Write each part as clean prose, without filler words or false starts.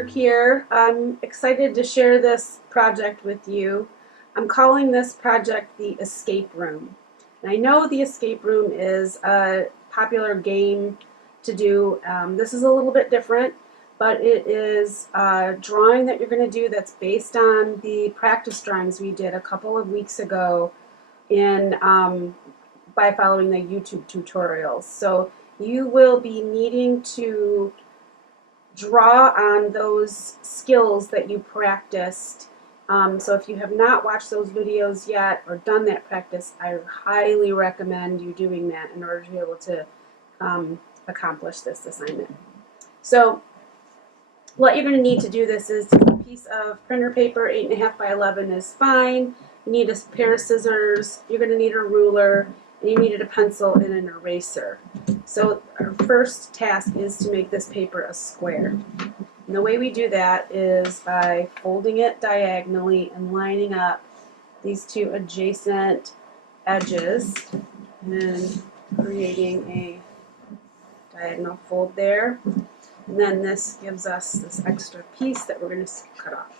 Kirk here. I'm excited to share this project with you. I'm calling this project the Escape Room. And I know the Escape Room is a popular game to do. This is a little bit different, but it is a drawing that you're going to do that's based on the practice drawings we did a couple of weeks ago by following the YouTube tutorials. So you will be needing to draw on those skills that you practiced. So if you have not watched those videos yet or done that practice, I highly recommend you doing that in order to be able to accomplish this assignment. So what you're going to need to do this is a piece of printer paper, 8.5 by 11 is fine. You need a pair of scissors, you're going to need a ruler, and you needed a pencil and an eraser. So our first task is to make this paper a square. And the way we do that is by folding it diagonally and lining up these two adjacent edges and creating a diagonal fold there. And then this gives us this extra piece that we're going to cut off.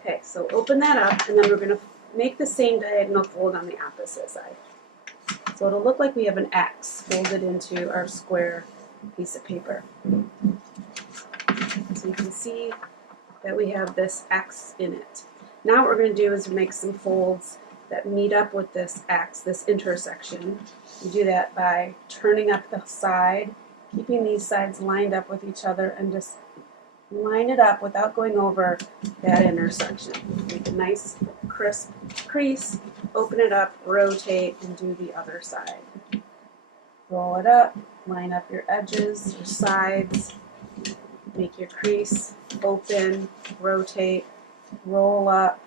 Okay, so open that up, and then we're going to make the same diagonal fold on the opposite side. So it'll look like we have an X folded into our square piece of paper. So you can see that we have this X in it. Now what we're going to do is make some folds that meet up with this X, this intersection. You do that by turning up the side, keeping these sides lined up with each other, and just line it up without going over that intersection. Make a nice crisp crease, open it up, rotate, and do the other side. Roll it up, line up your edges, your sides, make your crease, open, rotate, roll up,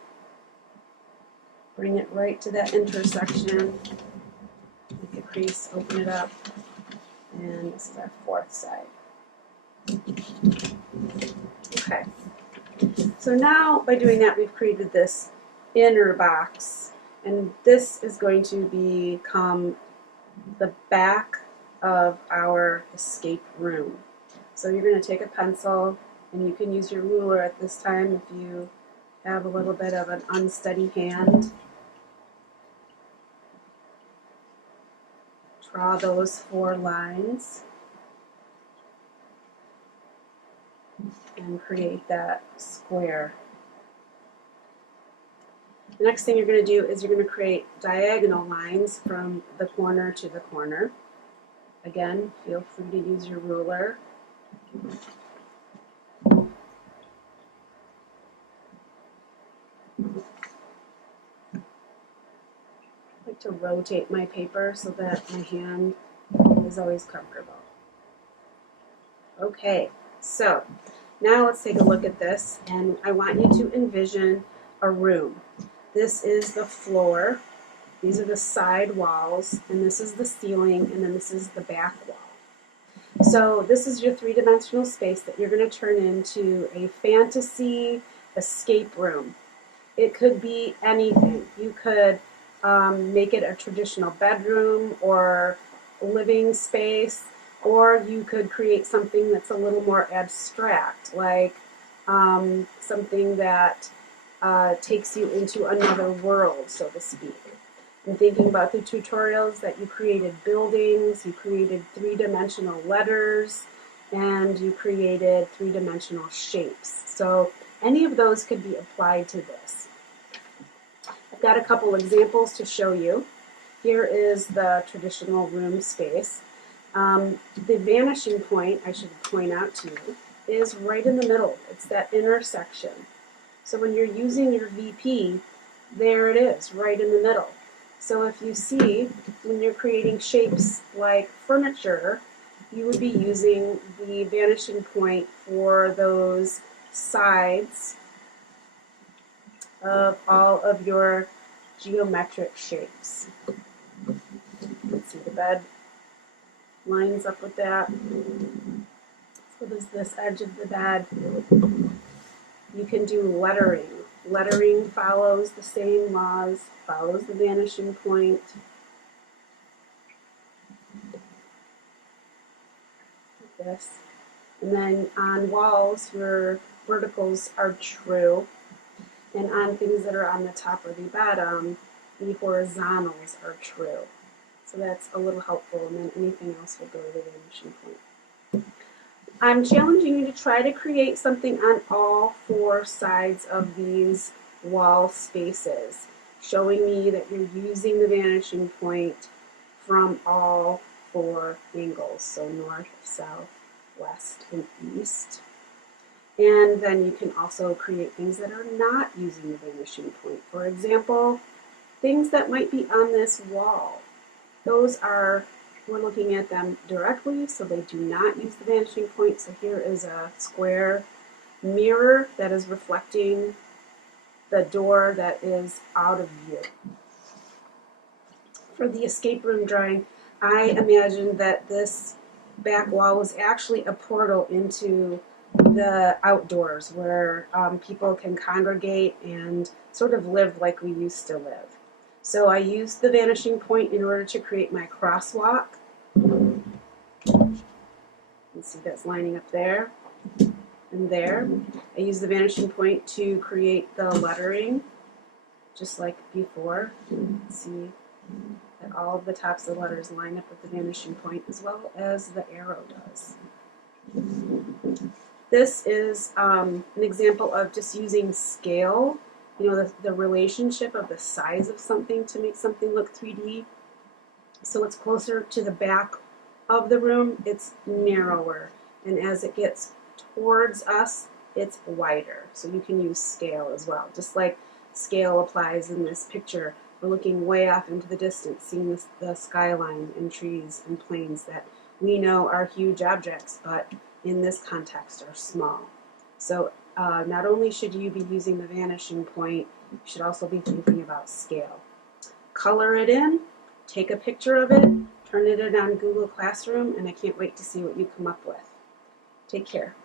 bring it right to that intersection, make a crease, open it up, and this is our fourth side. Okay, so now by doing that we've created this inner box, and this is going to become the back of our escape room. So you're going to take a pencil, and you can use your ruler at this time if you have a little bit of an unsteady hand. Draw those 4 lines and create that square. The next thing you're going to do is you're going to create diagonal lines from the corner to the corner. Again, feel free to use your ruler. I like to rotate my paper so that my hand is always comfortable. Okay, so now let's take a look at this, and I want you to envision a room. This is the floor, these are the side walls, and this is the ceiling, and then this is the back wall. So this is your 3-dimensional space that you're going to turn into a fantasy escape room. It could be anything. You could make it a traditional bedroom or living space, or you could create something that's a little more abstract, like something that takes you into another world, so to speak. I'm thinking about the tutorials that you created buildings, you created 3-dimensional letters, and you created 3-dimensional shapes. So any of those could be applied to this. I've got a couple examples to show you. Here is the traditional room space. The vanishing point, I should point out to you, is right in the middle. It's that intersection. So when you're using your VP, there it is, right in the middle. So if you see, when you're creating shapes like furniture, you would be using the vanishing point for those sides of all of your geometric shapes. Let's see, the bed lines up with that. So there's this edge of the bed. You can do lettering. Lettering follows the same laws, follows the vanishing point. this. And then on walls, your verticals are true. And on things that are on the top or the bottom, the horizontals are true. So that's a little helpful, and then anything else will go to the vanishing point. I'm challenging you to try to create something on all four sides of these wall spaces, showing me that you're using the vanishing point from all four angles, so north, south, west, and east. And then you can also create things that are not using the vanishing point. For example, things that might be on this wall. Those are, we're looking at them directly, so they do not use the vanishing point. So here is a square mirror that is reflecting the door that is out of view. For the escape room drawing, I imagined that this back wall was actually a portal into the outdoors where people can congregate and sort of live like we used to live. So I used the vanishing point in order to create my crosswalk. You can see that's lining up there and there. I used the vanishing point to create the lettering, just like before. See that all of the tops of the letters line up with the vanishing point, as well as the arrow does. This is an example of just using scale, you know, the relationship of the size of something to make something look 3D. So it's closer to the back of the room, it's narrower. And as it gets towards us, it's wider. So you can use scale as well. Just like scale applies in this picture, we're looking way off into the distance, seeing the skyline and trees and plains that we know are huge objects, but in this context are small. So not only should you be using the vanishing point, you should also be thinking about scale. Color it in, take a picture of it, turn it in on Google Classroom, and I can't wait to see what you come up with. Take care.